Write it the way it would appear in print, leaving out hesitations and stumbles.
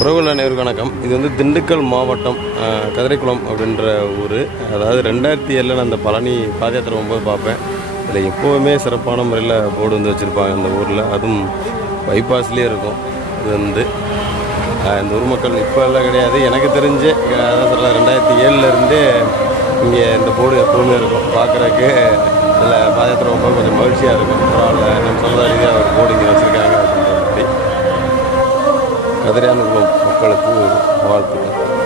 உறவுகள் அனைவருக்கும் வணக்கம். இது வந்து திண்டுக்கல் மாவட்டம் கதிரைக்குளம் அப்படின்ற ஊர். அதாவது 2007 நான் அந்த பழனி பாத யாத்திரை போகும்போது பார்ப்பேன். இதில் எப்போவுமே சிறப்பான முறையில் போர்டு வந்து வச்சுருப்பாங்க அந்த ஊரில். அதுவும் பைபாஸ்லேயே இருக்கும். இது வந்து இந்த ஊர் மக்கள் இப்போ எல்லாம் கிடையாது, எனக்கு தெரிஞ்சு அதான் சொல்ல 2007 இங்கே இந்த போர்டு எப்போவுமே இருக்கும். பார்க்குறதுக்கு இதில் பாத யாத்திரை போகும்போது கொஞ்சம் மகிழ்ச்சியாக இருக்கும். பரவாயில்ல, நம்ம சொல்கிற ரீதியாக ஒரு போர்டு இங்கே வச்சுருக்காங்க அப்படின்ற மாதிரி. கதிரையான்குளம் மக்களுக்கு வாழ்த்துக்கள்.